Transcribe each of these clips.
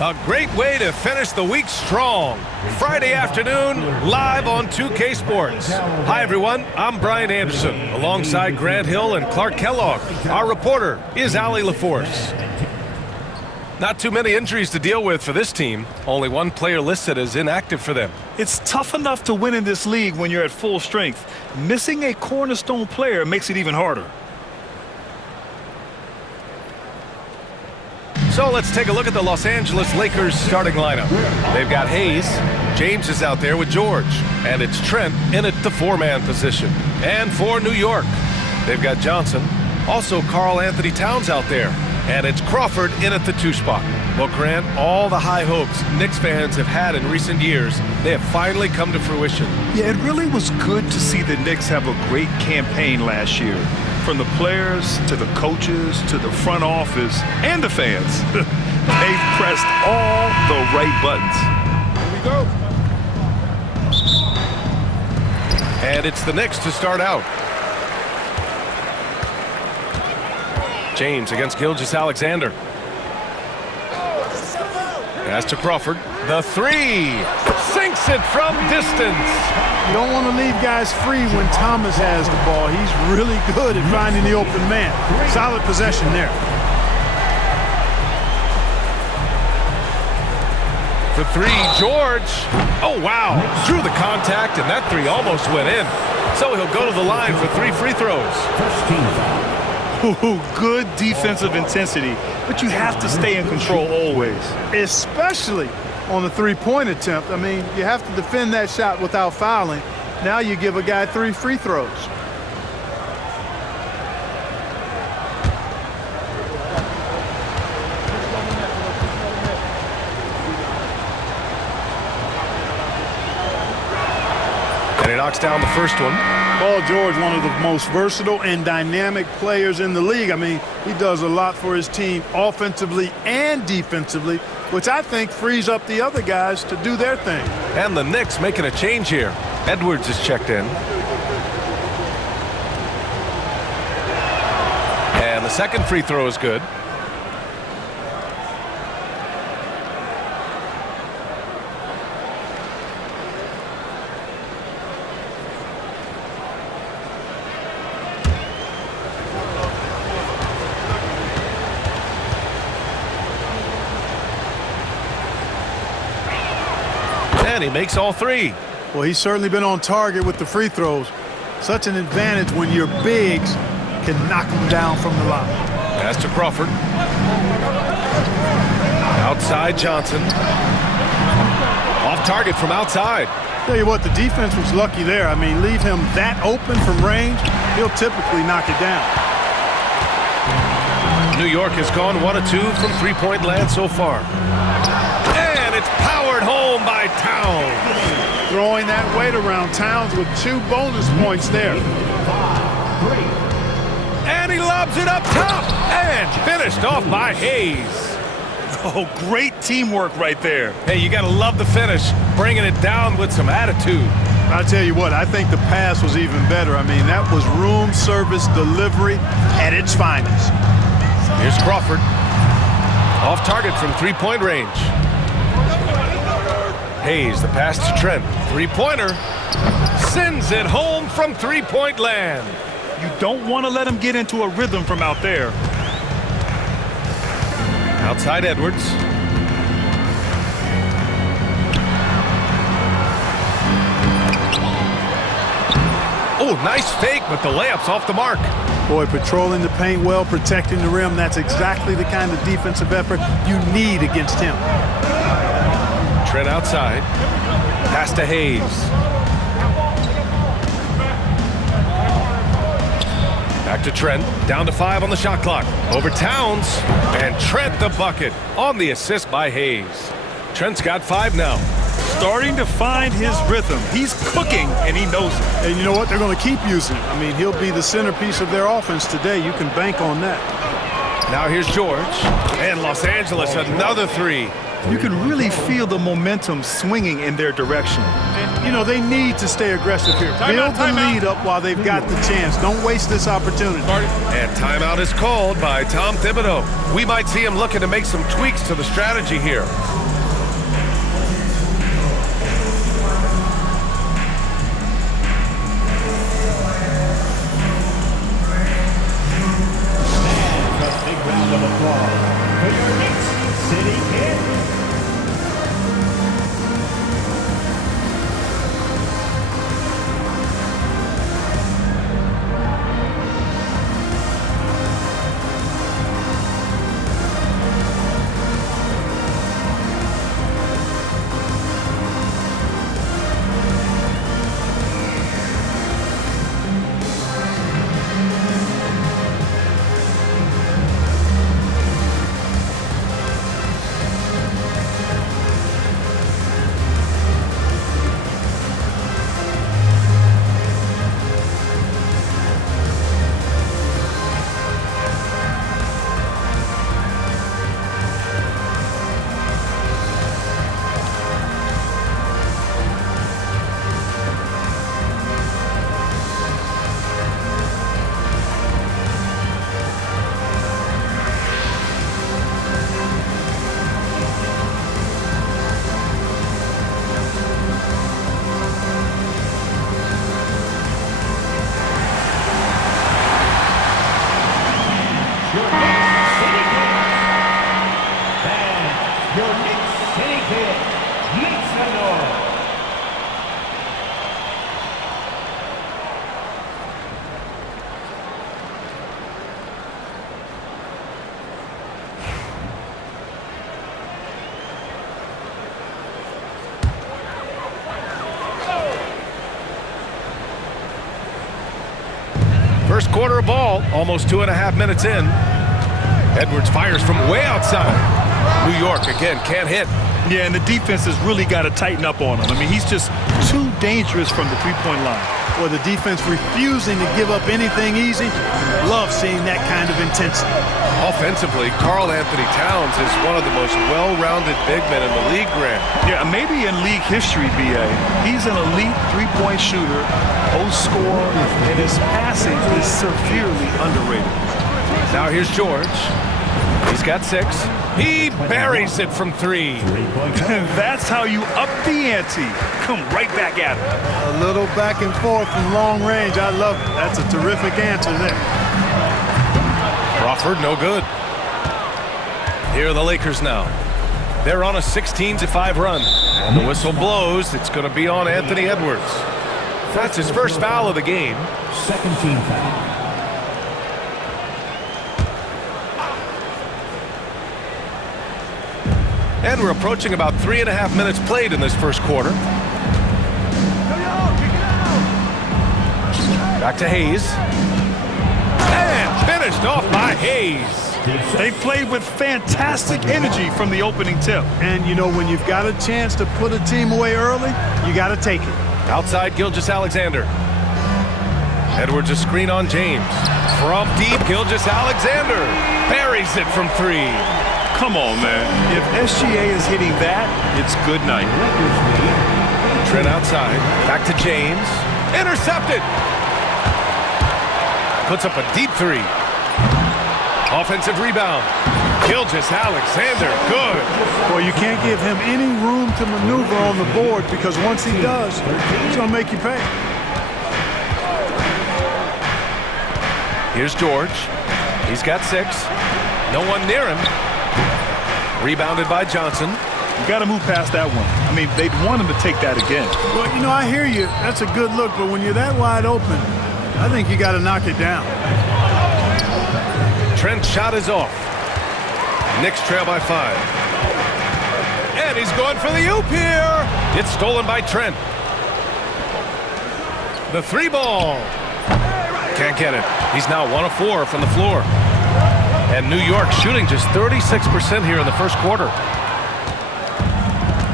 A great way to finish the week strong. Friday afternoon, live on 2K Sports. Hi, everyone. I'm Brian Anderson, alongside Grant Hill and Clark Kellogg. Our reporter is Allie LaForce. Not too many injuries to deal with for this team. Only one player listed as inactive for them. It's tough enough to win in this league when you're at full strength. Missing a cornerstone player makes it even harder. So let's take a look at the Los Angeles Lakers starting lineup. They've got Hayes. James is out there with George. And it's Trent in at the four-man position. And for New York, they've got Johnson. Also Karl Anthony Towns out there. And it's Crawford in at the two spot. Well, Grant, all the high hopes Knicks fans have had in recent years, they have finally come to fruition. Yeah, it really was good to see the Knicks have a great campaign last year. From the players to the coaches to the front office and the fans. They've pressed all the right buttons. Here we go. And it's the Knicks to start out. James against Gilgeous-Alexander. Pass to Crawford. The three. Sinks it from distance. You don't want to leave guys free when Thomas has the ball. He's really good at finding the open man. Solid possession there. The three, George. Oh, wow. Drew the contact, and that three almost went in. So he'll go to the line for 3 free throws. Ooh, good defensive intensity, but you have to stay in control always. Especially on the three-point attempt. I mean, you have to defend that shot without fouling. Now you give a guy 3 free throws. And he knocks down the first one. Paul George, one of the most versatile and dynamic players in the league. I mean, he does a lot for his team offensively and defensively, which I think frees up the other guys to do their thing. And the Knicks making a change here. Edwards is checked in. And the second free throw is good. And he makes all 3. Well, he's certainly been on target with the free throws. Such an advantage when your bigs can knock them down from the line. Pass to Crawford. Outside Johnson. Off target from outside. Tell you what, the defense was lucky there. I mean, leave him that open from range, he'll typically knock it down. New York has gone 1 of 2 from three-point land so far. And it's powered home by Towns. Throwing that weight around. Towns with 2 bonus points there. And he lobs it up top. And finished off by Hayes. Oh, great teamwork right there. Hey, you got to love the finish. Bringing it down with some attitude. I tell you what, I think the pass was even better. I mean, that was room service delivery at its finest. Here's Crawford. Off target from three-point range. Hayes, the pass to Trent. Three-pointer. Sends it home from three-point land. You don't want to let him get into a rhythm from out there. Outside Edwards. Oh, nice fake, but the layup's off the mark. Boy, patrolling the paint well, protecting the rim, that's exactly the kind of defensive effort you need against him. Trent outside. Pass to Hayes. Back to Trent. Down to 5 on the shot clock. Over Towns. And Trent the bucket on the assist by Hayes. Trent's got 5 now. Starting to find his rhythm. He's cooking, and he knows it. And you know what? They're going to keep using him. I mean, he'll be the centerpiece of their offense today. You can bank on that. Now here's George. And Los Angeles, another 3. You can really feel the momentum swinging in their direction. And, you know, they need to stay aggressive here. Build the lead up while they've got the chance. Don't waste this opportunity. And timeout is called by Tom Thibodeau. We might see him looking to make some tweaks to the strategy here. Big round of applause for your Knicks City Kid. Your Knicks City Kid, make some noise. First quarter of ball, almost 2.5 minutes in. Edwards fires from way outside. New York, again, can't hit. Yeah, and the defense has really got to tighten up on him. I mean, he's just too dangerous from the three-point line. Or the defense refusing to give up anything easy. Love seeing that kind of intensity. Offensively, Karl Anthony Towns is one of the most well-rounded big men in the league, Grant. Yeah, maybe in league history, B.A. He's an elite three-point shooter, post scorer, and his passing is severely underrated. Now here's George. He's got 6. He buries it from 3. That's how you up the ante. Come right back at him. A little back and forth from long range. I love it. That's a terrific answer there. Crawford, no good. Here are the Lakers now. They're on a 16-5 run. And the whistle blows. It's going to be on Anthony Edwards. That's his first foul of the game. Second team foul. And we're approaching about 3.5 minutes played in this first quarter. Back to Hayes. And finished off by Hayes. They played with fantastic energy from the opening tip. And, you know, when you've got a chance to put a team away early, you got to take it. Outside Gilgeous-Alexander. Edwards a screen on James. From deep, Gilgeous-Alexander buries it from 3. Come on, man. If SGA is hitting that, it's good night. Trent outside. Back to James. Intercepted. Puts up a deep 3. Offensive rebound. Gilgeous-Alexander, good. Well, you can't give him any room to maneuver on the board because once he does, he's going to make you pay. Here's George. He's got 6. No one near him. Rebounded by Johnson. You got to move past that one. I mean, they'd want him to take that again. Well, you know, I hear you. That's a good look, but when you're that wide open, I think you got to knock it down. Trent's shot is off. Knicks trail by 5. And he's going for the oop here. It's stolen by Trent. The 3 ball. Can't get it. He's now 1 of 4 from the floor. And New York shooting just 36% here in the first quarter.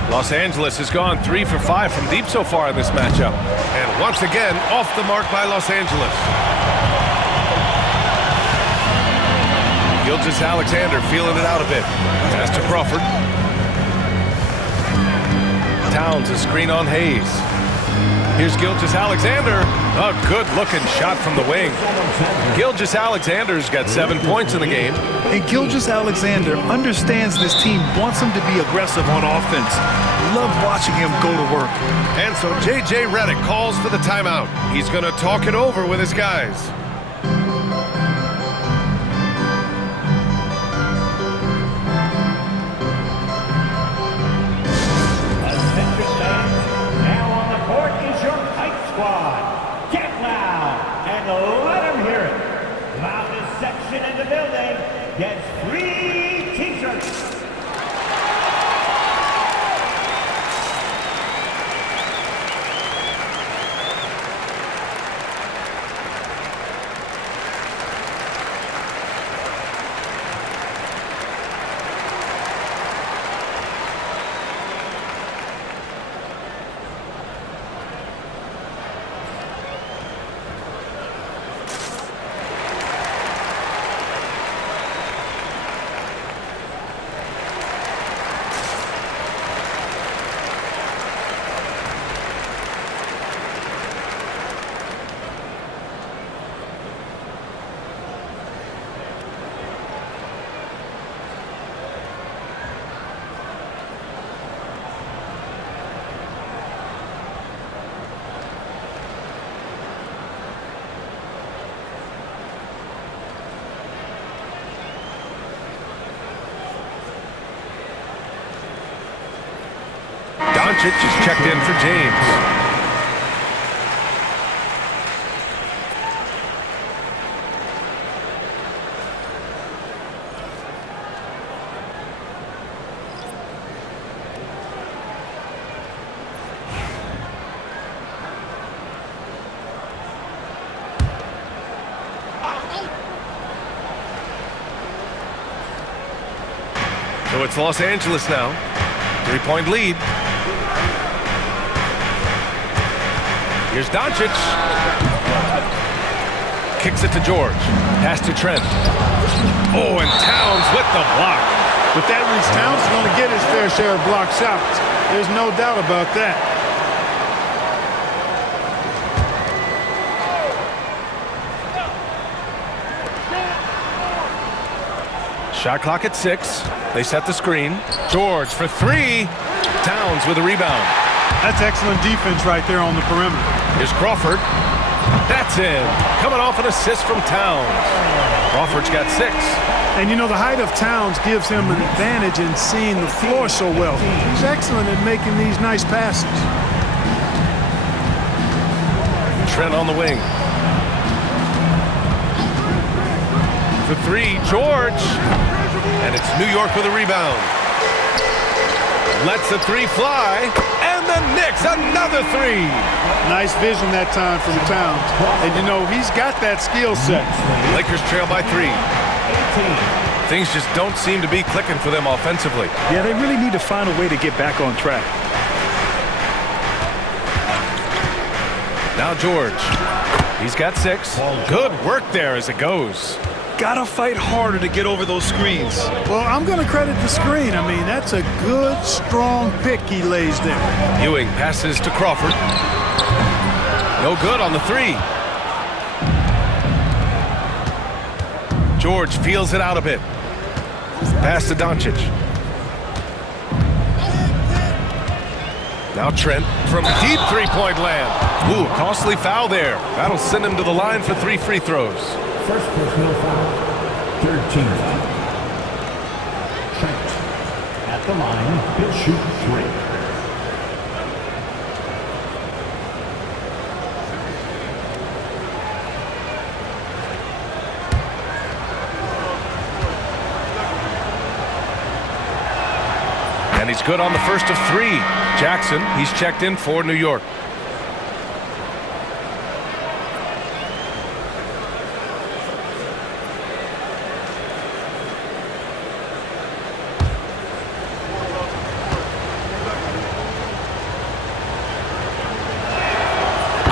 Los Angeles has gone 3 for 5 from deep so far in this matchup. And once again, off the mark by Los Angeles. Gilgeous-Alexander feeling it out a bit. Pass to Crawford. Towns a screen on Hayes. Here's Gilgeous-Alexander. A good-looking shot from the wing. Gilgeous-Alexander's got 7 points in the game. And Gilgeous-Alexander understands this team wants him to be aggressive on offense. Love watching him go to work. And so J.J. Redick calls for the timeout. He's going to talk it over with his guys. Attention fans, now on the court is your Kite Squad. Get loud and let them hear it. Loudest section in the building gets free t-shirts. Doncic is checked in for James. So it's Los Angeles now. 3-point lead. Here's Doncic. Kicks it to George. Pass to Trent. Oh, and Towns with the block. With that reach, Towns is going to get his fair share of block shots. There's no doubt about that. Shot clock at 6. They set the screen. George for 3. Towns with a rebound. That's excellent defense right there on the perimeter. Here's Crawford. That's in. Coming off an assist from Towns. Crawford's got 6. And you know, the height of Towns gives him an advantage in seeing the floor so well. He's excellent at making these nice passes. Trent on the wing. For 3, George. And it's New York with a rebound. Lets the 3 fly. And the Knicks, another 3. Nice vision that time from Towns. And you know, he's got that skill set. Lakers trail by 3. Things just don't seem to be clicking for them offensively. Yeah, they really need to find a way to get back on track. Now George. He's got 6. Good work there as it goes. Gotta fight harder to get over those screens. Well, I'm going to credit the screen. I mean, that's a good, strong pick he lays there. Ewing passes to Crawford. No good on the 3. George feels it out a bit. Pass to Doncic. Now Trent from deep 3-point land. Ooh, costly foul there. That'll send him to the line for 3 free throws. First personal foul, 13 foul. Trent at the line, he'll shoot 3. And he's good on the first of 3. Jackson, he's checked in for New York.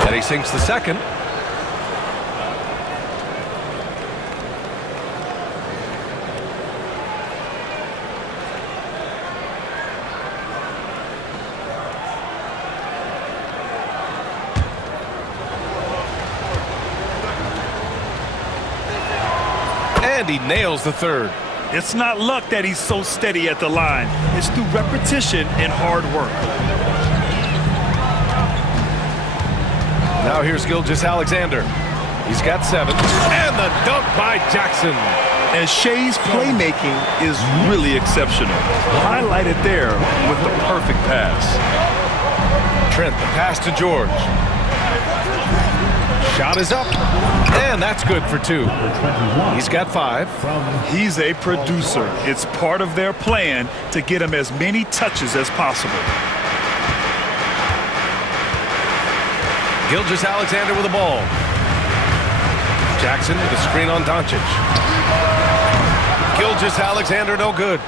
And he sinks the second. And he nails the third. It's not luck that he's so steady at the line. It's through repetition and hard work. Now here's Gilgeous-Alexander. He's got 7. And the dunk by Jackson. And Shea's playmaking is really exceptional. Highlighted there with the perfect pass. Trent, the pass to George. Shot is up. And that's good for 2. He's got 5. He's a producer. It's part of their plan to get him as many touches as possible. Gilgeous-Alexander with the ball. Jackson with a screen on Doncic. Gilgeous-Alexander no good.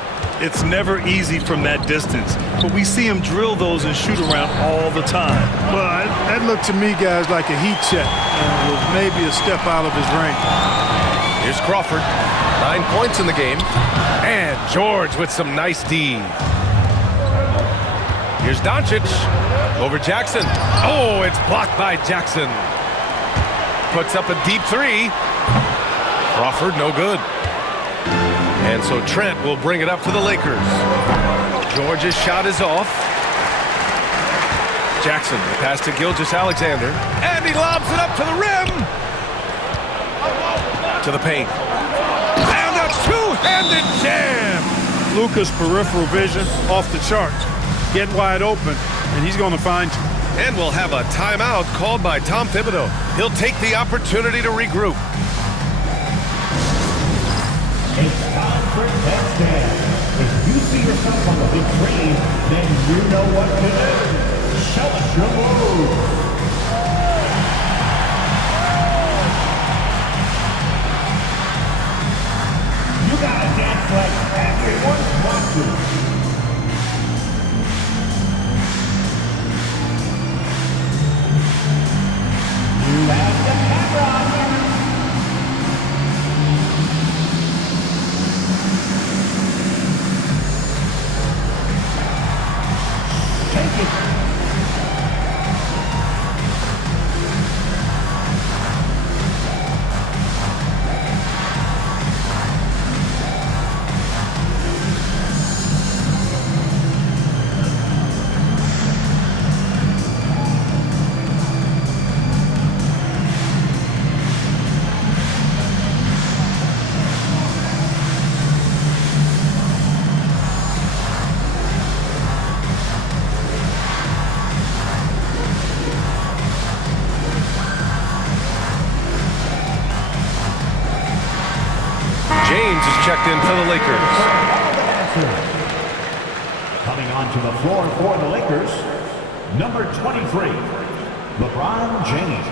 It's never easy from that distance, but we see him drill those and shoot around all the time. Well, that looked to me, guys, like a heat check. With maybe a step out of his range. Here's Crawford. 9 points in the game. And George with some nice D. Here's Doncic. Over Jackson. Oh, it's blocked by Jackson. Puts up a deep 3. Crawford no good. And so Trent will bring it up for the Lakers. George's shot is off. Jackson, the pass to Gilgeous-Alexander. And he lobs it up to the rim. To the paint. And a two-handed jam. Luka's peripheral vision off the charts. Get wide open, and he's going to find you. And we'll have a timeout called by Tom Thibodeau. He'll take the opportunity to regroup. It's time for touchdown. If you see yourself on the big screen, then you know what to do. Show us your move. You gotta dance like everyone's watching. You have the camera on you. Take it. James is checked in for the Lakers. Coming onto the floor for the Lakers, number 23, LeBron James.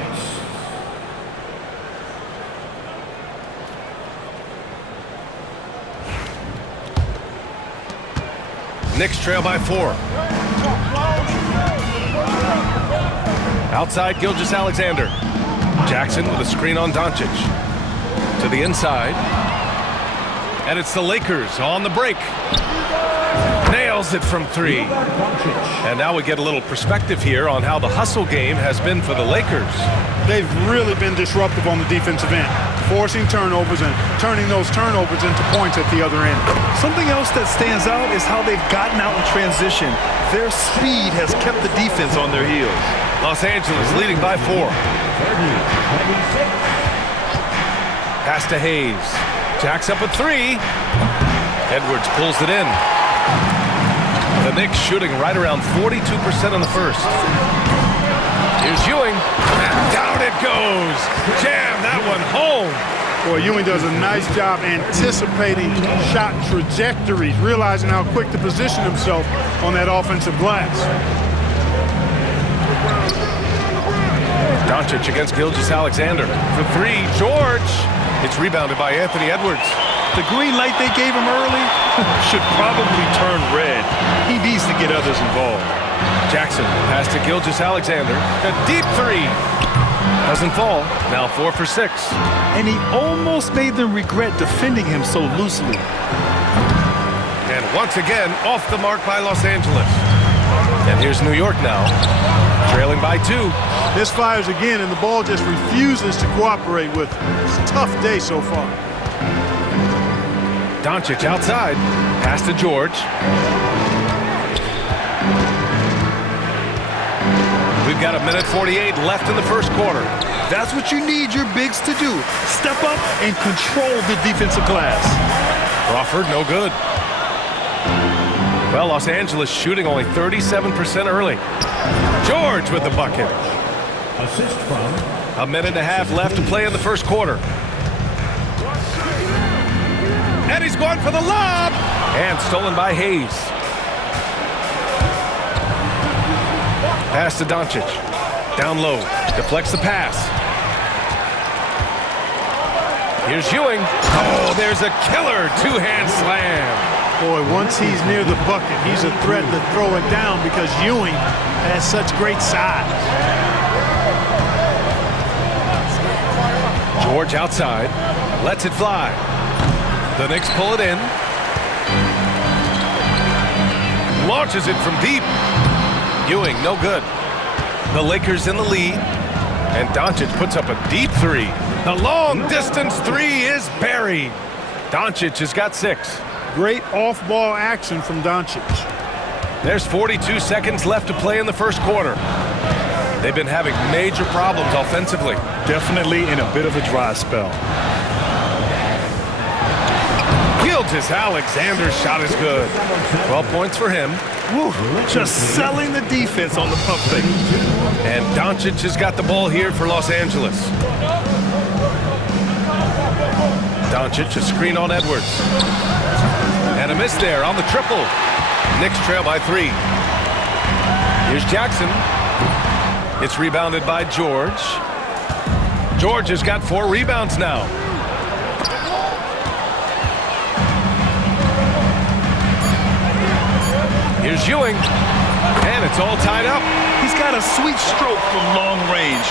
Knicks trail by 4. Outside, Gilgeous-Alexander. Jackson with a screen on Doncic. To the inside. And it's the Lakers on the break. Nails it from 3. And now we get a little perspective here on how the hustle game has been for the Lakers. They've really been disruptive on the defensive end, forcing turnovers and turning those turnovers into points at the other end. Something else that stands out is how they've gotten out in transition. Their speed has kept the defense on their heels. Los Angeles leading by 4. 30-26. Pass to Hayes. Jacks up a 3. Edwards pulls it in. The Knicks shooting right around 42% in the first. Here's Ewing. And down it goes. Jam that one home. Boy, Ewing does a nice job anticipating shot trajectories, realizing how quick to position himself on that offensive glass. Doncic against Gilgeous-Alexander. For 3, George. It's rebounded by Anthony Edwards. The green light they gave him early should probably turn red. He needs to get others involved. Jackson, pass to Gilgeous-Alexander. A deep 3. Doesn't fall. Now 4 for 6. And he almost made them regret defending him so loosely. And once again, off the mark by Los Angeles. And here's New York now, trailing by 2. This fires again, and the ball just refuses to cooperate with it. It's a tough day so far. Doncic outside. Pass to George. We've got 1:48 left in the first quarter. That's what you need your bigs to do. Step up and control the defensive glass. Crawford, no good. Well, Los Angeles shooting only 37% early. George with the bucket. Assist from 1.5 minutes left to play in the first quarter. And he's going for the lob. And stolen by Hayes. Pass to Doncic. Down low. Deflects the pass. Here's Ewing. Oh, there's a killer two-hand slam. Boy, once he's near the bucket, he's a threat to throw it down because Ewing has such great size. George outside. Lets it fly. The Knicks pull it in. Launches it from deep. Ewing, no good. The Lakers in the lead. And Doncic puts up a deep three. The long-distance three is buried. Doncic has got 6. Great off-ball action from Doncic. There's 42 seconds left to play in the first quarter. They've been having major problems offensively. Definitely in a bit of a dry spell. Gilgeous-Alexander's shot is good. 12 points for him. Woo, just selling the defense on the pump fake. And Doncic has got the ball here for Los Angeles. Doncic, a screen on Edwards. And a miss there on the triple. Knicks trail by 3. Here's Jackson. It's rebounded by George. George has got 4 rebounds now. Here's Ewing. And it's all tied up. He's got a sweet stroke from long range.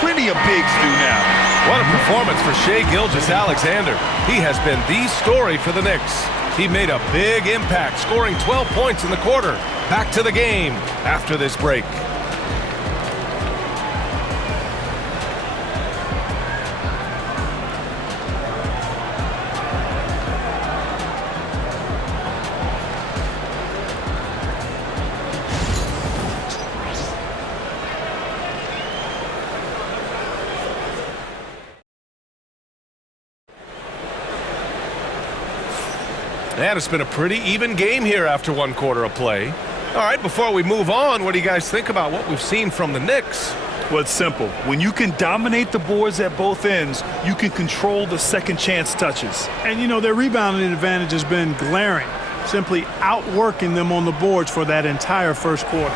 Plenty of bigs do now. What a performance for Shai Gilgeous-Alexander. He has been the story for the Knicks. He made a big impact, scoring 12 points in the quarter. Back to the game after this break. And it's been a pretty even game here after 1 quarter of play. All right, before we move on, what do you guys think about what we've seen from the Knicks? Well, it's simple. When you can dominate the boards at both ends, you can control the second chance touches. And, you know, their rebounding advantage has been glaring, simply outworking them on the boards for that entire first quarter.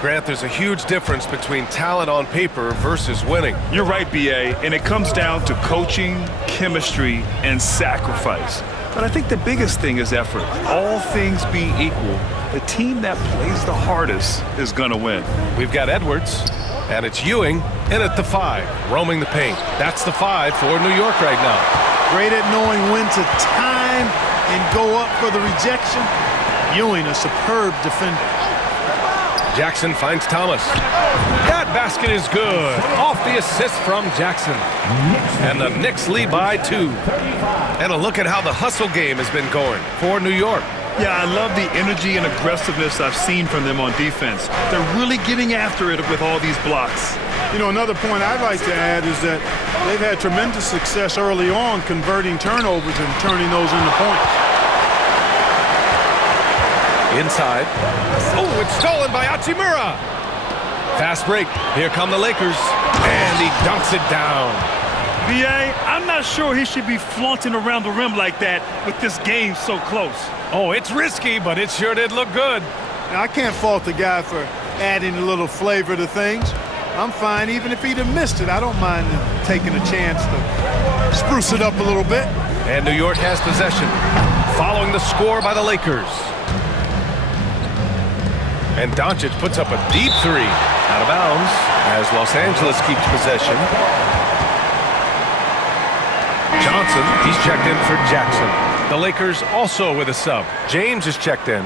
Grant, there's a huge difference between talent on paper versus winning. You're right, B.A., and it comes down to coaching, chemistry, and sacrifice. But I think the biggest thing is effort. All things being equal, the team that plays the hardest is going to win. We've got Edwards, and it's Ewing in at the 5, roaming the paint. That's the 5 for New York right now. Great at knowing when to time and go up for the rejection. Ewing, a superb defender. Jackson finds Thomas. That basket is good. Off the assist from Jackson. And the Knicks lead by 2. And a look at how the hustle game has been going for New York. Yeah, I love the energy and aggressiveness I've seen from them on defense. They're really getting after it with all these blocks. You know, another point I'd like to add is that they've had tremendous success early on converting turnovers and turning those into points. Inside. Oh, it's stolen by Hachimura. Fast break. Here come the Lakers. And he dunks it down. B.A., I'm not sure he should be flaunting around the rim like that with this game so close. Oh, it's risky, but it sure did look good. Now, I can't fault the guy for adding a little flavor to things. I'm fine even if he'd have missed it. I don't mind taking a chance to spruce it up a little bit. And New York has possession. Following the score by the Lakers. And Doncic puts up a deep 3 out of bounds as Los Angeles keeps possession. Johnson, he's checked in for Jackson. The Lakers also with a sub. James is checked in.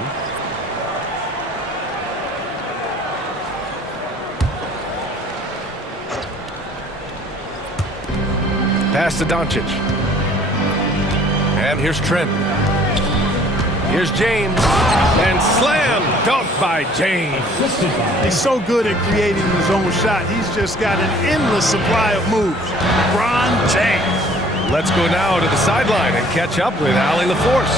Pass to Doncic. And here's Trent. Here's James. And slam dunk by James. He's so good at creating his own shot. He's just got an endless supply of moves. LeBron James. Let's go now to the sideline and catch up with Allie LaForce.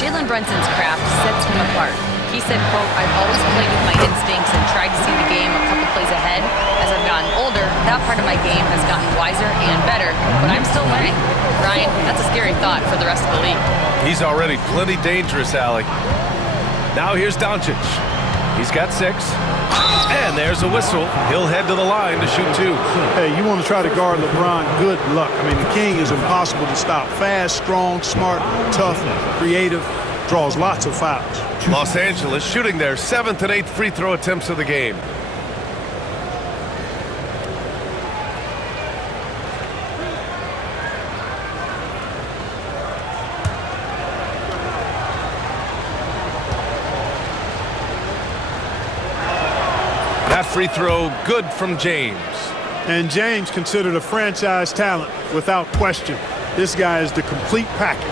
Jalen Brunson's craft sets him apart. He said, quote, "I've always played with my instincts and tried to see the game a couple plays ahead. As I've gotten older, that part of my game has gotten wiser and better, but I'm still learning." Ryan, that's a scary thought for the rest of the league. He's already plenty dangerous, Allie. Now here's Doncic. He's got 6. And there's a whistle. He'll head to the line to shoot 2. Hey, you want to try to guard LeBron, good luck. I mean, the king is impossible to stop. Fast, strong, smart, tough, creative, draws lots of fouls. Los Angeles shooting their 7th and 8th free throw attempts of the game. That free throw good from James. And James considered a franchise talent without question. This guy is the complete package.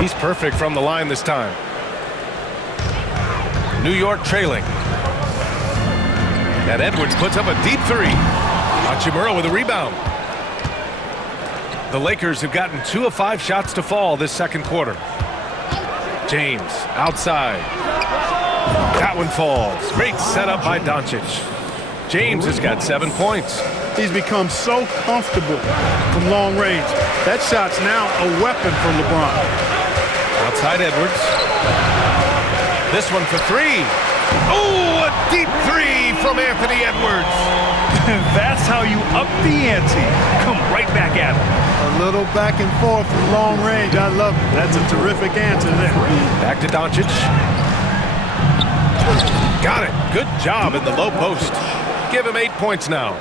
He's perfect from the line this time. New York trailing. And Edwards puts up a deep 3. Hachimura with a rebound. The Lakers have gotten 2 of 5 shots to fall this second quarter. James outside. That one falls. Great setup by Doncic. James has got 7 points. He's become so comfortable from long range. That shot's now a weapon for LeBron. Outside Edwards. This one for 3. Oh, a deep 3 from Anthony Edwards. That's how you up the ante. Come right back at him. A little back and forth from long range. I love it. That's a terrific answer there. Back to Doncic. Got it. Good job in the low post. Give him 8 points now.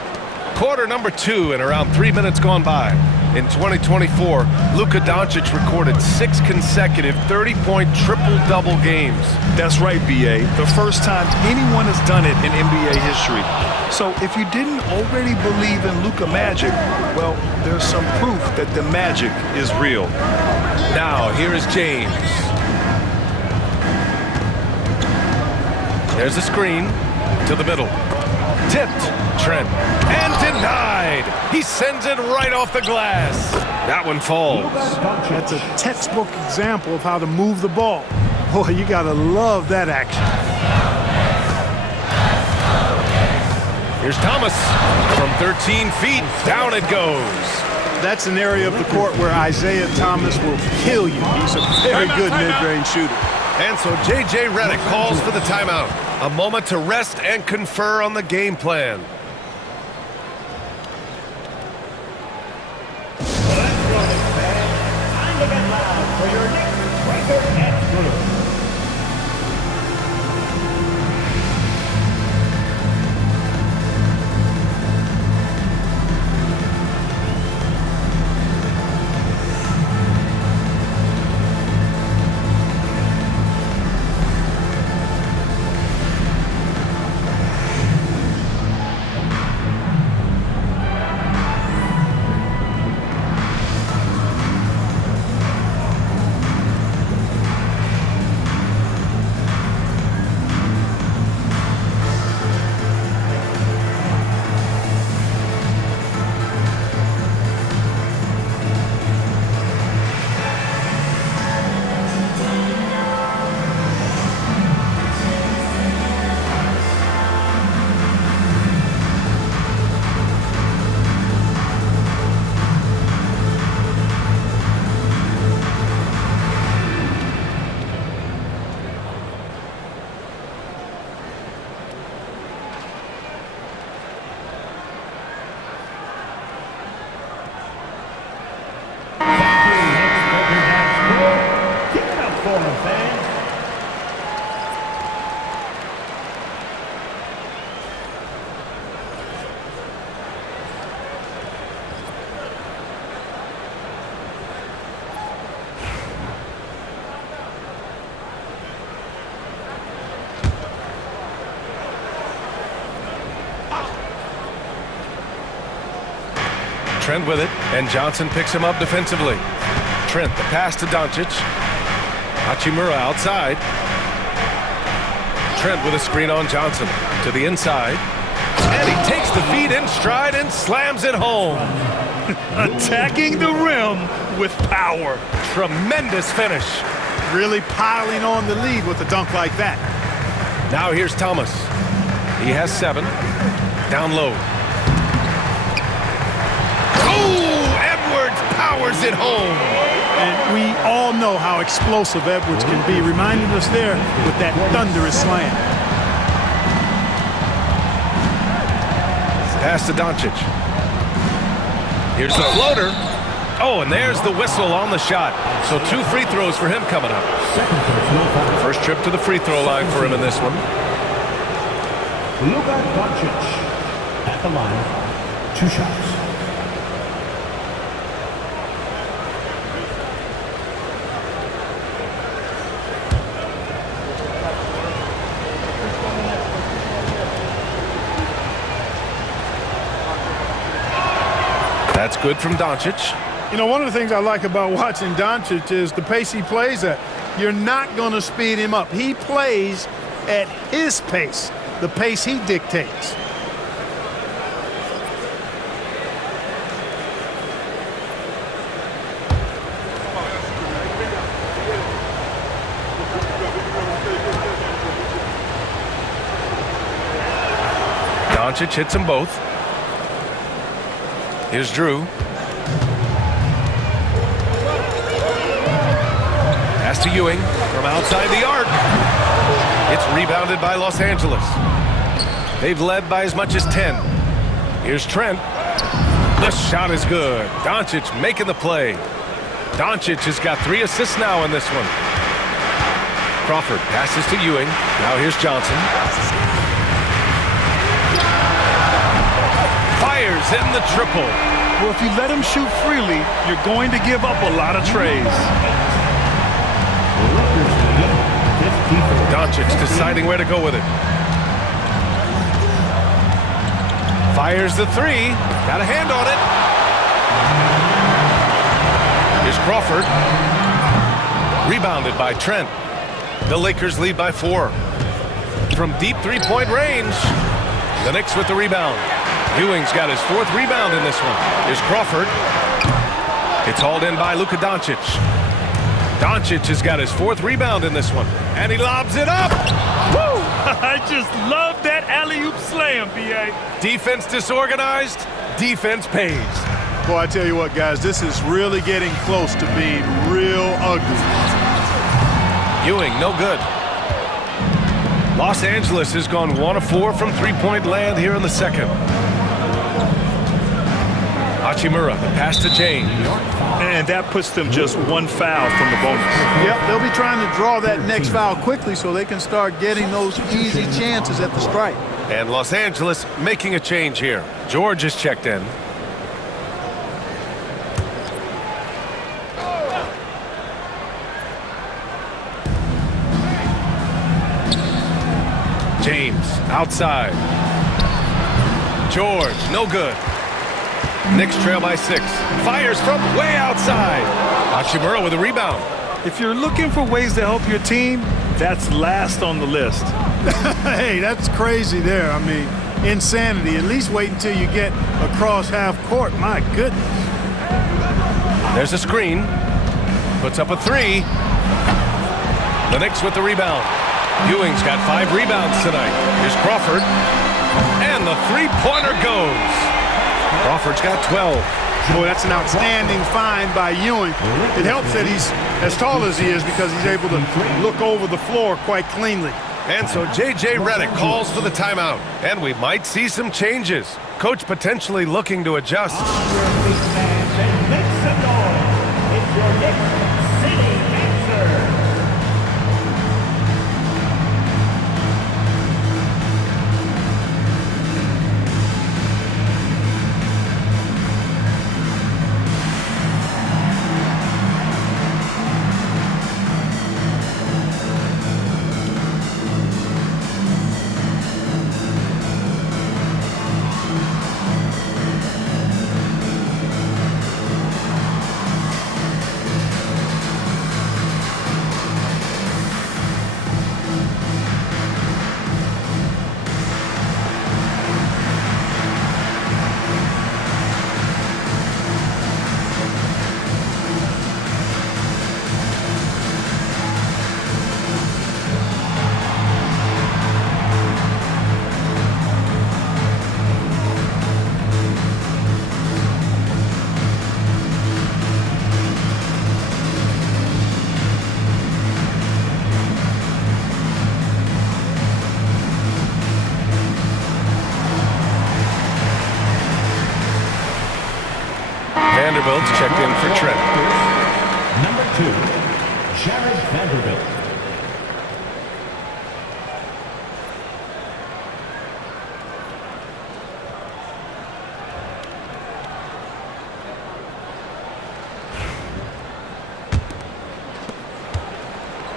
Quarter number 2 and around 3 minutes gone by. In 2024, Luka Doncic recorded 6 consecutive 30-point triple-double games. That's right, B.A. The first time anyone has done it in NBA history. So if you didn't already believe in Luka magic, well, there's some proof that the magic is real. Now, here is James. There's a screen to the middle. Tipped, Trent, and denied. He sends it right off the glass. That one falls. That's a textbook example of how to move the ball. Boy, you gotta love that action. Here's Thomas. From 13 feet, down it goes. That's an area of the court where Isaiah Thomas will kill you. He's a very good mid-range shooter. And so J.J. Redick calls for the timeout. A moment to rest and confer on the game plan. Let's go, Knicks fans. Time to get loud for your Knicks Breaker and Blue. Trent with it, and Johnson picks him up defensively. Trent, the pass to Doncic. Hachimura outside. Trent with a screen on Johnson to the inside. And he takes the feed in stride and slams it home. Attacking the rim with power. Tremendous finish. Really piling on the lead with a dunk like that. Now here's Thomas. He has 7. Down low. Oh, Edwards powers it home. And we all know how explosive Edwards can be, reminding us there with that thunderous slam. Pass to Doncic. Here's the floater. Oh, and there's the whistle on the shot. So 2 free throws for him coming up. First trip to the free throw line for him in this one. Luka Doncic at the line. 2 shots. That's good from Doncic. You know, one of the things I like about watching Doncic is the pace he plays at. You're not going to speed him up. He plays at his pace, the pace he dictates. Doncic hits them both. Here's Drew. Pass to Ewing from outside the arc. It's rebounded by Los Angeles. They've led by as much as 10. Here's Trent. The shot is good. Doncic making the play. Doncic has got 3 assists now in this one. Crawford passes to Ewing. Now here's Johnson. Fires in the triple. Well, if you let him shoot freely, you're going to give up a lot of trays. Doncic deciding where to go with it. Fires the 3. Got a hand on it. Here's Crawford. Rebounded by Trent. The Lakers lead by 4. From deep 3-point range. The Knicks with the rebound. Ewing's got his 4th rebound in this one. Here's Crawford. It's hauled in by Luka Doncic. Doncic has got his 4th rebound in this one. And he lobs it up. Woo! I just love that alley-oop slam, B.A. Defense disorganized. Defense pays. Boy, I tell you what, guys, this is really getting close to being real ugly. Ewing, no good. Los Angeles has gone 1 of 4 from 3-point land here in the second. Hachimura, the pass to James. And that puts them just 1 foul from the bonus. Yep, they'll be trying to draw that next foul quickly so they can start getting those easy chances at the stripe. And Los Angeles making a change here. George is checked in. James outside. George, no good. Knicks trail by 6. Fires from way outside. Hachimura with a rebound. If you're looking for ways to help your team, that's last on the list. Hey, that's crazy there. I mean, insanity. At least wait until you get across half court. My goodness. There's a screen. Puts up a 3. The Knicks with the rebound. Ewing's got 5 rebounds tonight. Here's Crawford. And the 3-pointer goes. Crawford's got 12. Boy, that's an outstanding find by Ewing. It helps that he's as tall as he is because he's able to look over the floor quite cleanly. And so J.J. Redick calls for the timeout. And we might see some changes. Coach potentially looking to adjust. On your feet, fans, and make some noise. It's your Knicks City answer.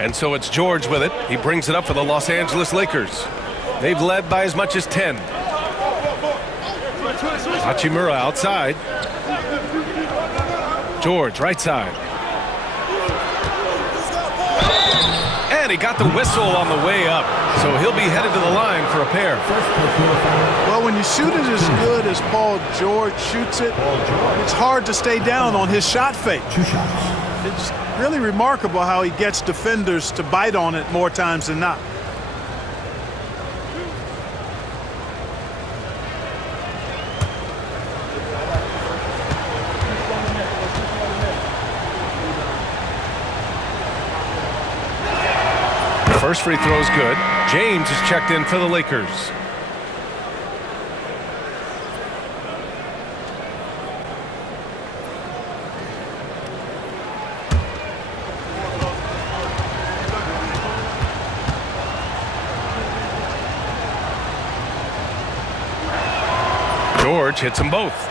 And so it's George with it. He brings it up for the Los Angeles Lakers. They've led by as much as 10. Hachimura outside. George, right side. And he got the whistle on the way up. So he'll be headed to the line for a pair. Well, when you shoot it as good as Paul George shoots it, it's hard to stay down on his shot fake. It's really remarkable how he gets defenders to bite on it more times than not. First free throw is good. James is checked in for the Lakers. George hits them both.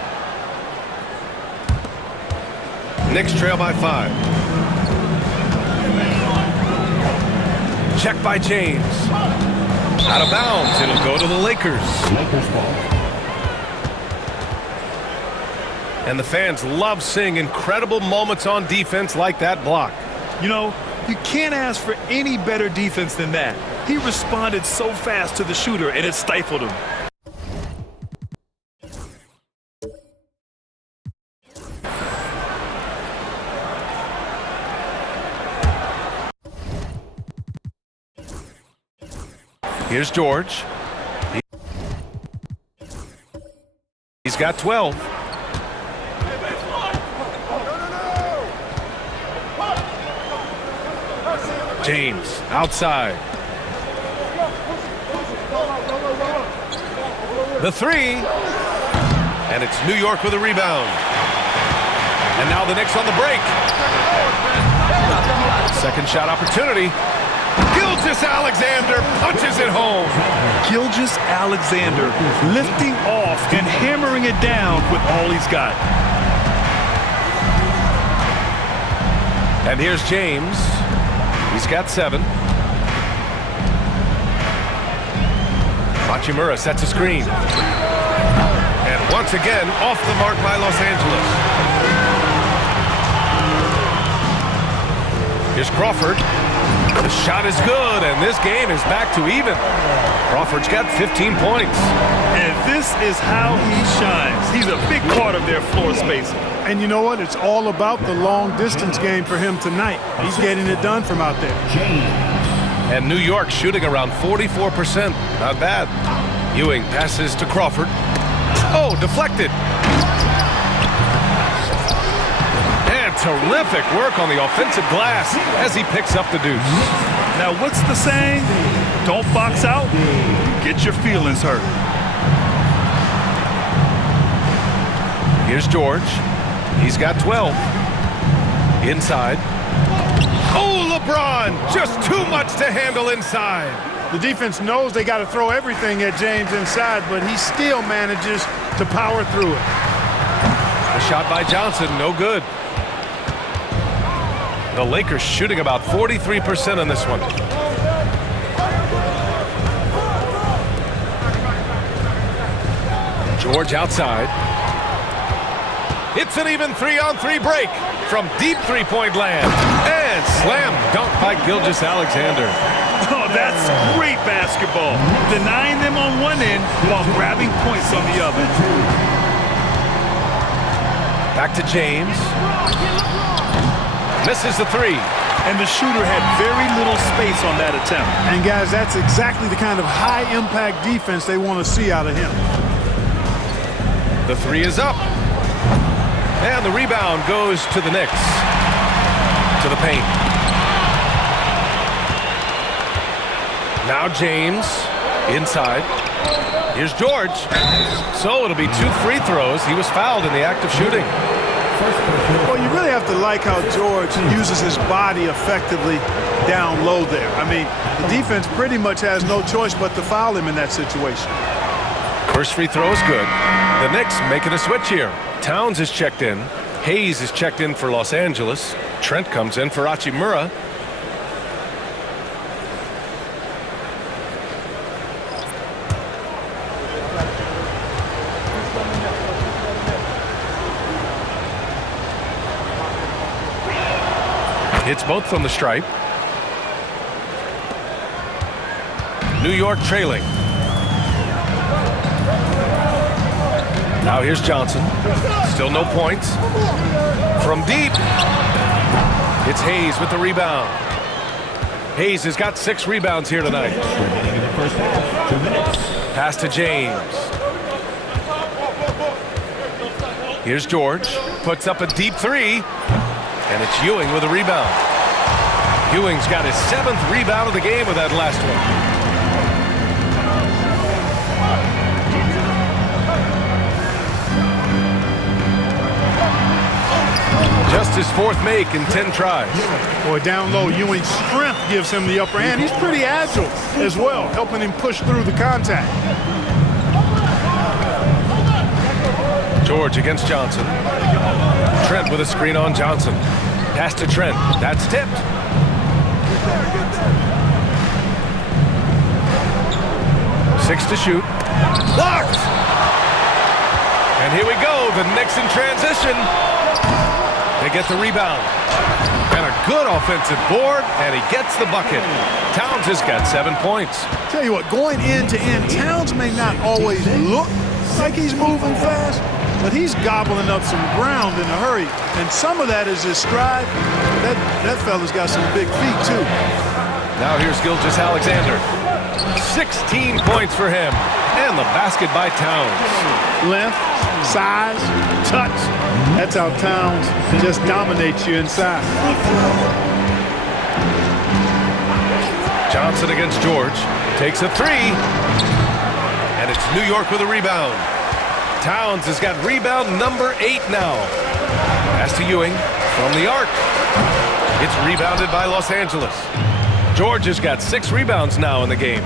Knicks trail by 5. Check by James. Out of bounds. It'll go to the Lakers. Lakers ball. And the fans love seeing incredible moments on defense like that block. You know, you can't ask for any better defense than that. He responded so fast to the shooter, and it stifled him. Here's George. He's got 12. James outside. The three. And it's New York with a rebound. And now the Knicks on the break. Second shot opportunity. Gilgeous-Alexander punches it home. Gilgeous-Alexander lifting off and hammering it down with all he's got. And here's James. He's got 7. Hachimura sets a screen. And once again, off the mark by Los Angeles. Here's Crawford. The shot is good, and this game is back to even. Crawford's got 15 points. And this is how he shines. He's a big part of their floor spacing. And you know what? It's all about the long distance game for him tonight. He's getting it done from out there. And New York shooting around 44%. Not bad. Ewing passes to Crawford. Oh, deflected. And terrific work on the offensive glass as he picks up the deuce. Now, what's the saying? Don't box out, get your feelings hurt. Here's George. He's got 12. Inside. Oh, LeBron! Just too much to handle inside. The defense knows they got to throw everything at James inside, but he still manages to power through it. The shot by Johnson, no good. The Lakers shooting about 43% on this one. George outside. It's an even 3-on-3 break from deep three-point land. And slam dunk by Gilgeous-Alexander. Oh, that's great basketball. Denying them on one end while grabbing points on the other. Back to James. Misses the three. And the shooter had very little space on that attempt. And guys, that's exactly the kind of high-impact defense they want to see out of him. The three is up. And the rebound goes to the Knicks. To the paint. Now James inside. Here's George. So it'll be 2 free throws. He was fouled in the act of shooting. Well, you really have to like how George uses his body effectively down low there. I mean, the defense pretty much has no choice but to foul him in that situation. First free throw is good. The Knicks making a switch here. Towns is checked in. Hayes is checked in for Los Angeles. Trent comes in for Hachimura. Hits both from the stripe. New York trailing. Now here's Johnson. Still no points. From deep. It's Hayes with the rebound. Hayes has got 6 rebounds here tonight. Remaining in the first half, 2 minutes. Pass to James. Here's George. Puts up a deep 3. And it's Ewing with a rebound. Ewing's got his 7th rebound of the game with that last one. Just his 4th make in 10 tries. Boy, down low, Ewing's strength gives him the upper hand. He's pretty agile as well, helping him push through the contact. George against Johnson. Trent with a screen on Johnson. Pass to Trent. That's tipped. Six to shoot. Blocked! And here we go. The Knicks in transition. They get the rebound. And a good offensive board, and he gets the bucket. Towns has got 7 points. Tell you what, going end to end, Towns may not always look like he's moving fast, but he's gobbling up some ground in a hurry. And some of that is his stride. That fella's got some big feet, too. Now here's Gilgeous-Alexander. 16 points for him. And the basket by Towns. Length, size, touch. That's how Towns just dominates you inside. Johnson against George. Takes a 3. And it's New York with a rebound. Towns has got rebound number 8 now. Pass to Ewing from the arc. It's rebounded by Los Angeles. George has got 6 rebounds now in the game.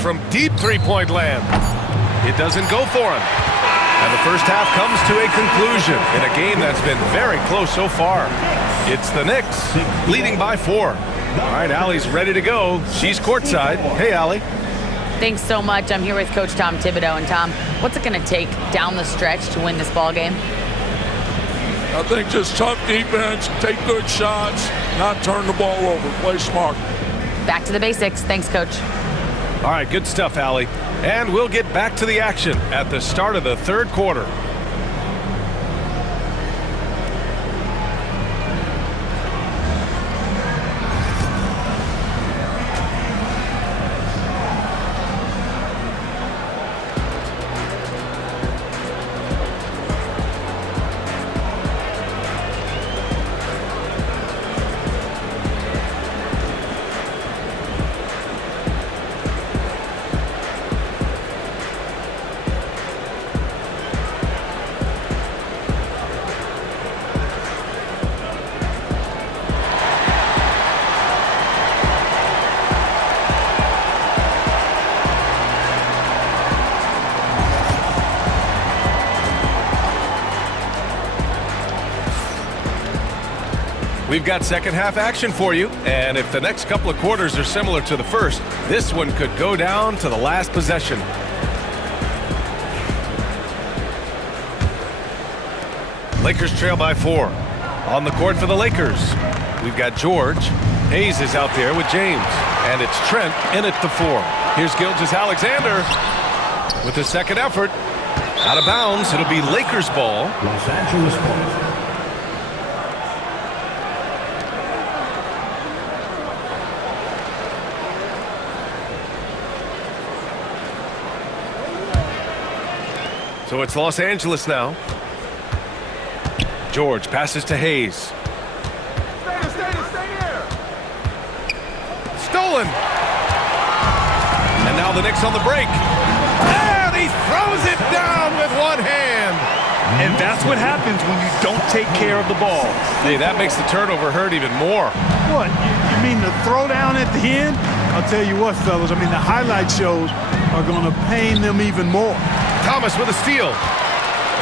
From deep 3-point land. It doesn't go for him. And the first half comes to a conclusion in a game that's been very close so far. It's the Knicks leading by 4. All right, Allie's ready to go. She's courtside. Hey, Allie. Thanks so much. I'm here with Coach Tom Thibodeau. And Tom, what's it going to take down the stretch to win this ball game? I think just tough defense, take good shots, not turn the ball over, play smart. Back to the basics. Thanks, Coach. All right, good stuff, Allie. And we'll get back to the action at the start of the 3rd quarter. We've got second half action for you, and if the next couple of quarters are similar to the first, this one could go down to the last possession. Lakers trail by 4. On the court for the Lakers, we've got George. Hayes is out there with James, and it's Trent in at the 4. Here's Gilgeous-Alexander with the second effort. Out of bounds, it'll be Lakers ball. Los Angeles ball. So it's Los Angeles now. George passes to Hayes. Stay here. Stolen. And now the Knicks on the break. And he throws it down with one hand. And that's what happens when you don't take care of the ball. Hey, that makes the turnover hurt even more. What, you mean the throwdown at the end? I'll tell you what, fellas, I mean, the highlight shows are going to pain them even more. Thomas with a steal.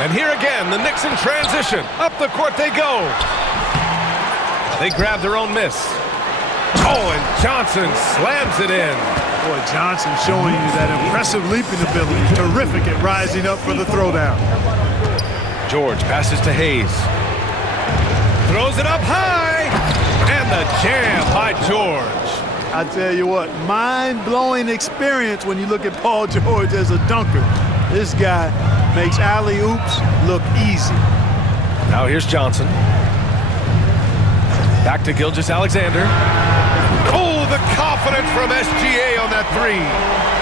And here again, the Knicks in transition. Up the court they go. They grab their own miss. Oh, and Johnson slams it in. Boy, Johnson showing you that impressive leaping ability. Terrific at rising up for the throwdown. George passes to Hayes. Throws it up high. And the jam by George. I tell you what, mind-blowing experience when you look at Paul George as a dunker. This guy makes alley-oops look easy. Now here's Johnson. Back to Gilgeous-Alexander. Oh, the confidence from SGA on that three.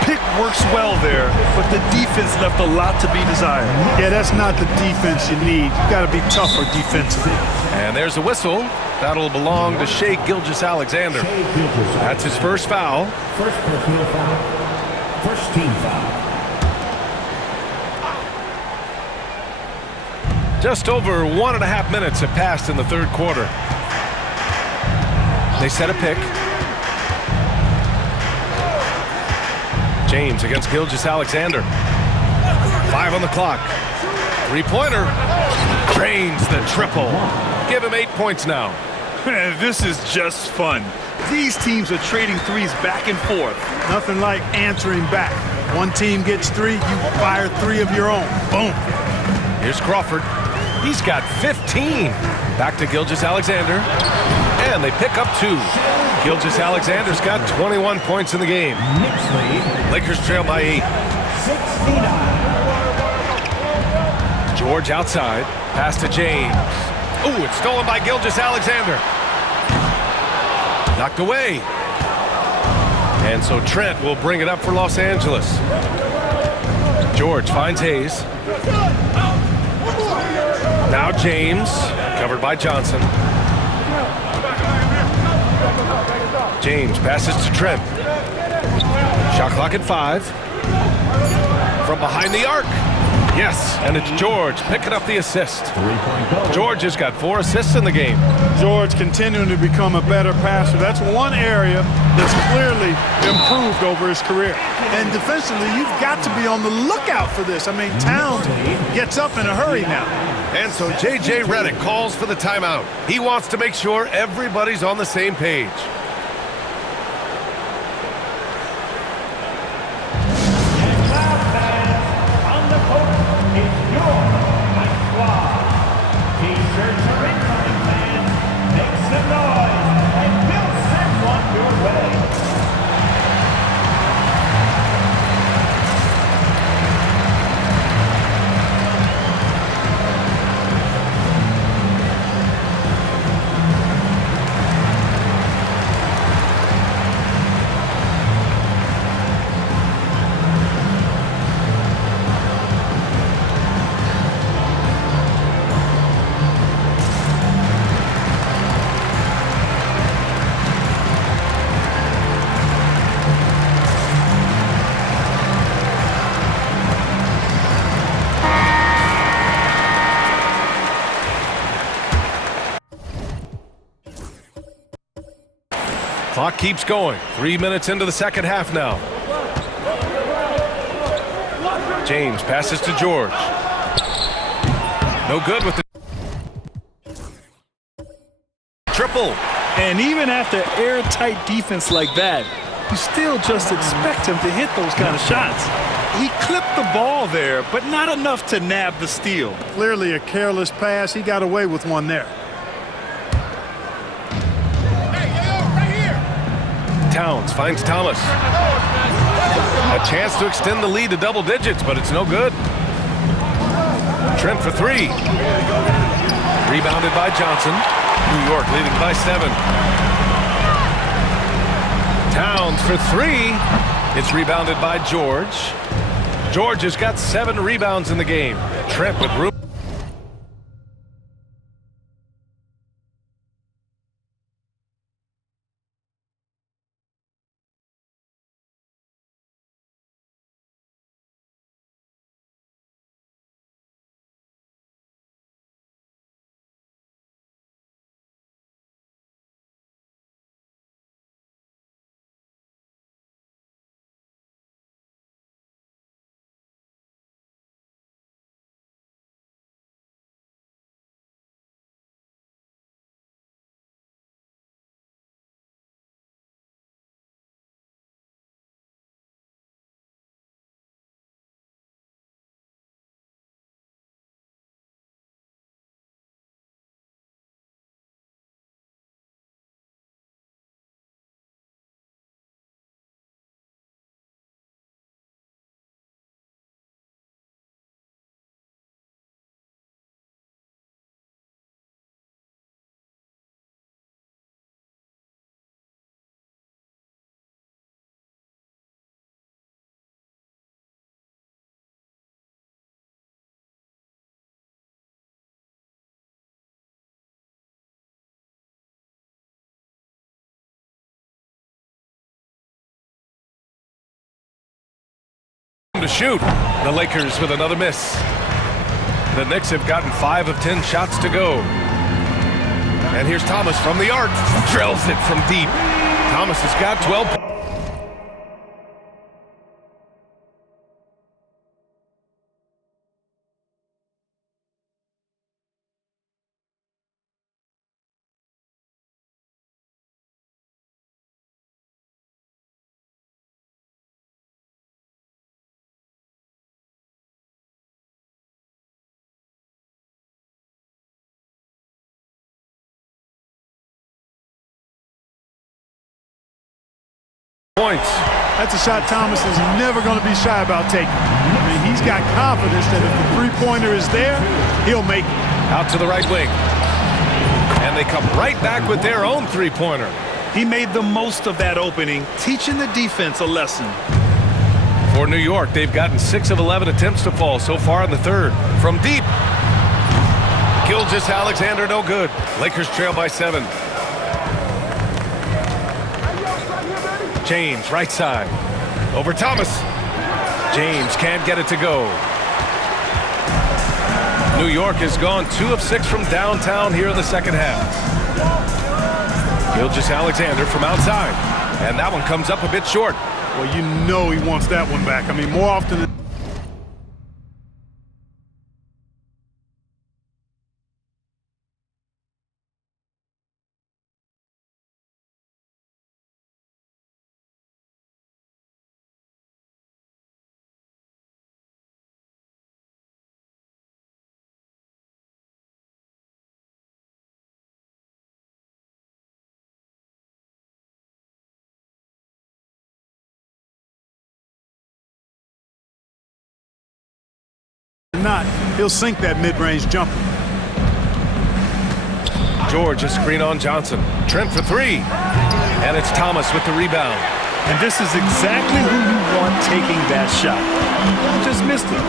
Pick works well there, but the defense left a lot to be desired. Yeah, that's not the defense you need. You got to be tougher defensively. And there's a whistle. That'll belong to Shai Gilgeous-Alexander. That's his first foul. First personal foul. First team foul. Just over 1.5 minutes have passed in the third quarter. They set a pick. James against Gilgeous-Alexander. 5 on the clock. Three-pointer. Drains the triple. Give him 8 points now. This is just fun. These teams are trading threes back and forth. Nothing like answering back. One team gets 3, you fire 3 of your own. Boom. Here's Crawford. He's got 15. Back to Gilgeous-Alexander. And they pick up 2. Gilgeous-Alexander's got 21 points in the game. Lakers trail by 8. 69. George outside. Pass to James. Ooh, it's stolen by Gilgeous-Alexander. Knocked away. And so Trent will bring it up for Los Angeles. George finds Hayes. Now James, covered by Johnson. James passes to Trent. Shot clock at 5. From behind the arc. Yes, and it's George picking up the assist. George has got 4 assists in the game. George continuing to become a better passer. That's one area that's clearly improved over his career. And defensively, you've got to be on the lookout for this. I mean, Towns gets up in a hurry now. And so J.J. Redick calls for the timeout. He wants to make sure everybody's on the same page. Clock keeps going. 3 minutes into the second half now. James passes to George. No good with the triple. And even after airtight defense like that, you still just expect him to hit those kind of shots. He clipped the ball there, but not enough to nab the steal. Clearly a careless pass. He got away with one there. Towns finds Thomas. A chance to extend the lead to double digits, but it's no good. Trent for 3. Rebounded by Johnson. New York leading by 7. Towns for 3. It's rebounded by George. George has got 7 rebounds in the game. Trent with room. to shoot. The Lakers with another miss. The Knicks have gotten 5 of 10 shots to go. And here's Thomas from the arc. Drills it from deep. Thomas has got 12. Points. That's a shot Thomas is never going to be shy about taking. I mean, he's got confidence that if the three-pointer is there, he'll make it. Out to the right wing. And they come right back with their own three-pointer. He made the most of that opening, teaching the defense a lesson. For New York, they've gotten 6 of 11 attempts to fall so far in the third. From deep. Gilgeous-Alexander, no good. Lakers trail by 7. James, right side. Over Thomas. James can't get it to go. New York has gone 2 of 6 from downtown here in the second half. Gilgeous-Alexander from outside. And that one comes up a bit short. Well, you know he wants that one back. I mean, more often than not, he'll sink that mid-range jumper. George, a screen on Johnson. Trent for 3. And it's Thomas with the rebound. And this is exactly who you want taking that shot. Just missed it.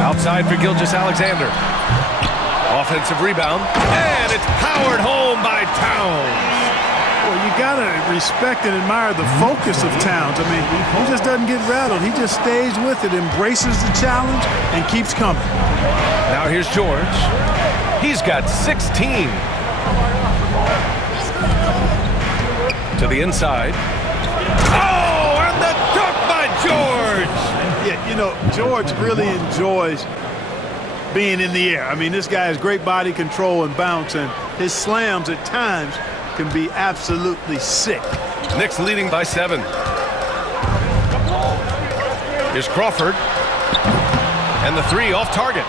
Outside for Gilgeous-Alexander. Offensive rebound. And it's powered home by Towns. Well, you got to respect and admire the focus of Towns. I mean, he just doesn't get rattled. He just stays with it, embraces the challenge, and keeps coming. Now here's George. He's got 16. To the inside. Oh, and the dunk by George! Yeah, you know, George really enjoys being in the air. I mean, this guy has great body control and bounce, and his slams at times can be absolutely sick. Knicks leading by 7. Here's Crawford. And the 3 off target.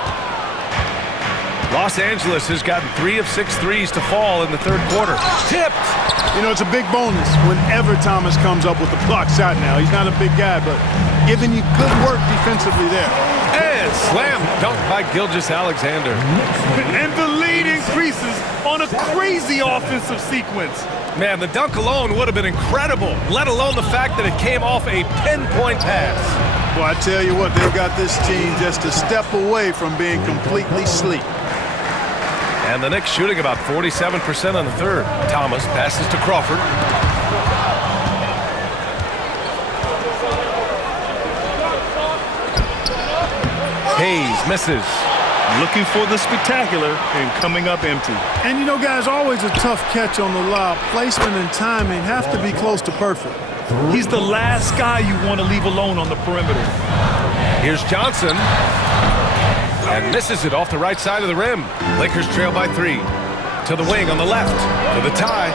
Los Angeles has gotten 3 of 6 threes to fall in the third quarter. Tipped! You know, it's a big bonus whenever Thomas comes up with the block shot now. He's not a big guy, but giving you good work defensively there. And slam dunk by Gilgeous-Alexander. And the lead increases on a crazy offensive sequence. Man, the dunk alone would have been incredible, let alone the fact that it came off a pinpoint pass. Well, I tell you what, they've got this team just a step away from being completely asleep. And the Knicks shooting about 47% on the third. Thomas passes to Crawford. Hayes misses. Looking for the spectacular and coming up empty. And you know, guys, always a tough catch on the lob. Placement and timing have to be close to perfect. He's the last guy you want to leave alone on the perimeter. Here's Johnson. And misses it off the right side of the rim. Lakers trail by 3. To the wing on the left. For the tie.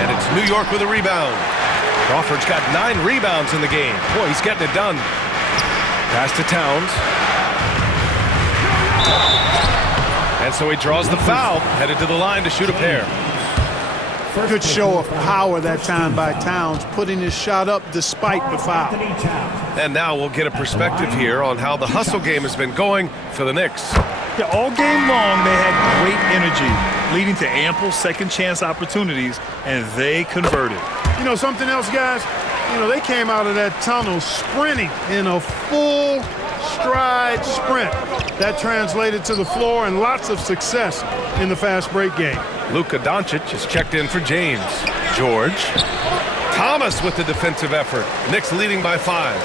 And it's New York with a rebound. Crawford's got 9 rebounds in the game. Boy, he's getting it done. Pass to Towns. And so he draws the foul. Headed to the line to shoot a pair. Good show of power that time by Towns, putting his shot up despite the foul. And now we'll get a perspective here on how the hustle game has been going for the Knicks. Yeah, all game long they had great energy, leading to ample second chance opportunities, and they converted. You know something else, guys? You know, they came out of that tunnel sprinting in a full stride sprint. That translated to the floor and lots of success in the fast break game. Luka Doncic is checked in for James. George. Thomas with the defensive effort. Knicks leading by 5.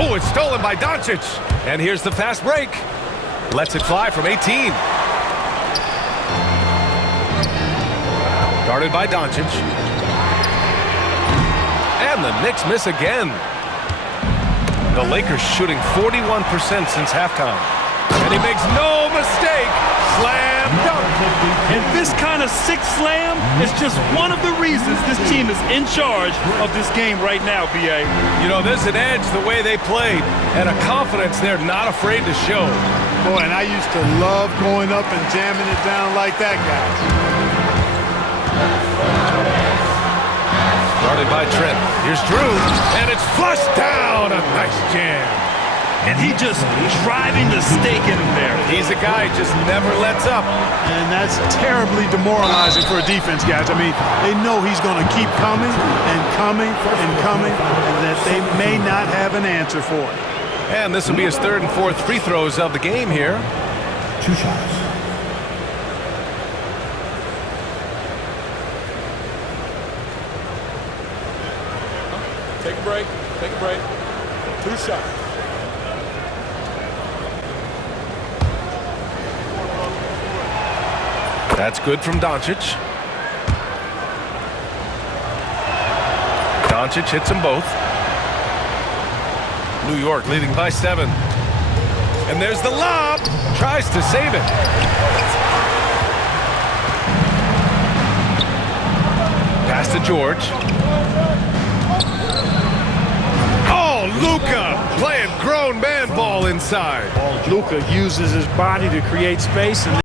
Oh, it's stolen by Doncic. And here's the fast break. Lets it fly from 18. Guarded by Doncic. And the Knicks miss again. The Lakers shooting 41% since halftime. And he makes no mistake. Slam dunk. And this kind of sick slam is just one of the reasons this team is in charge of this game right now, B.A. You know, there's an edge the way they played and a confidence they're not afraid to show. Boy, and I used to love going up and jamming it down like that, guys. Guarded by Trent. Here's Drew, and it's flushed down. A nice jam. And he just driving the stake in him there. He's a guy who just never lets up. And that's terribly demoralizing for a defense, guys. I mean, they know he's going to keep coming and coming and coming, and that they may not have an answer for it. And this will be his 3rd and 4th free throws of the game here. 2 shots. Take a break. Take a break. 2 shots. That's good from Doncic. Doncic hits them both. New York leading by 7. And there's the lob. Tries to save it. Pass to George. Oh, Luka playing grown man ball inside. Luka uses his body to create space and